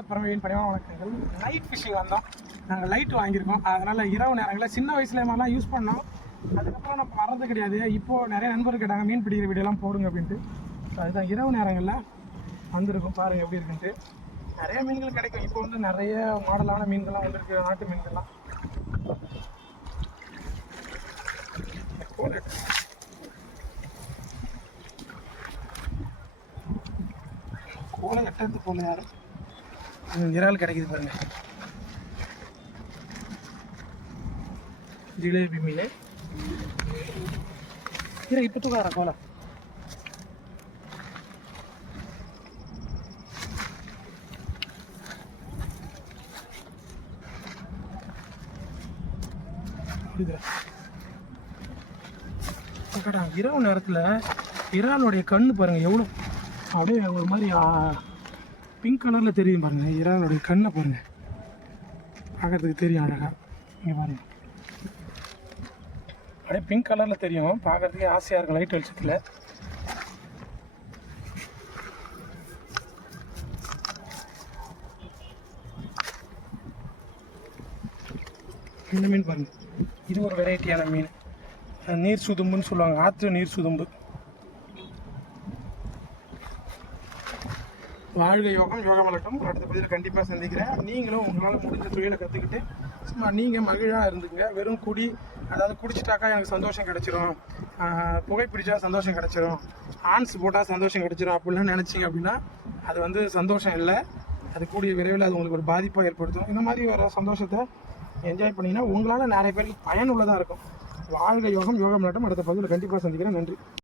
வினோத் பரமேயின் பணிவான வணக்கங்கள். Night phishing வந்தோம். நாங்கள் லைட் வாங்கியிருக்கோம். அதனால் இரவு நேரங்களில் சின்ன வயசுல மாதிரிலாம் யூஸ் பண்ணோம். அதுக்கப்புறம் நம்ம வர்றது கிடையாது. இப்போது நிறைய நண்பர்கள் கேட்டாங்க மீன் பிடிக்கிற வீடியோலாம் போடுங்க அப்படின்ட்டு. அதுதான் இரவு நேரங்களில் வந்திருக்கும். பாருங்கள் எப்படி இருக்குன்ட்டு. நிறைய மீன்கள் கிடைக்கும். இப்போ வந்து நிறைய மாடலான மீன்கள்லாம் வந்துருக்கு, நாட்டு மீன்கள்லாம். கோலை கட்டது போல யாரும் இறால் கிடைக்குது பாருங்க. ஜிலேபி மீன் இப்போ தூக்கார கோலை. இரவு நேரத்தில் இறாலுடைய கண்ணு பாருங்கள் எவ்வளோ அப்படியே ஒரு மாதிரி பிங்க் கலரில் தெரியும் பாருங்கள். இறாலுடைய கண்ணை பாருங்கள், பார்க்கறதுக்கு தெரியும் அழகாக. இங்கே பாருங்கள் அப்படியே பிங்க் கலரில் தெரியும், பார்க்கறதுக்கே ஆசையாக இருக்கும் லைட் வெளிச்சத்தில். இந்த மீன் பாருங்கள், இது ஒரு வெரைட்டியான மீன். நீர் சுதும்புன்னு சொல்லுவாங்க, ஆற்று நீர் சுதும்பு. வாழ்க யோகம், யோகம் வளர்க்கும். அடுத்த பதிவில் கண்டிப்பாக சந்திக்கிறேன். நீங்களும் உங்களால் முடிஞ்ச தொழிலை கற்றுக்கிட்டு சும்மா நீங்கள் மகிழாக இருந்துங்க. வெறும் குடி, அதாவது குடிச்சிட்டாக்கா எனக்கு சந்தோஷம் கிடச்சிரும், புகைப்பிடிச்சா சந்தோஷம் கிடச்சிரும், ஆன்ஸ் போட்டால் சந்தோஷம் கிடச்சிரும் அப்படிலாம் நினச்சிங்க அப்படின்னா அது வந்து சந்தோஷம் இல்லை. அது கூடிய விரைவில் அது உங்களுக்கு ஒரு பாதிப்பாக ஏற்படுத்தும். இந்த மாதிரி ஒரு சந்தோஷத்தை என்ஜாய் பண்ணிங்கன்னா உங்களால் நிறைய பேருக்கு பயனுள்ளதாக இருக்கும். வாழ்க யோகம், யோகம் வளர்க்கும். அடுத்த பதிவில் கண்டிப்பாக சந்திக்கிறேன். நன்றி.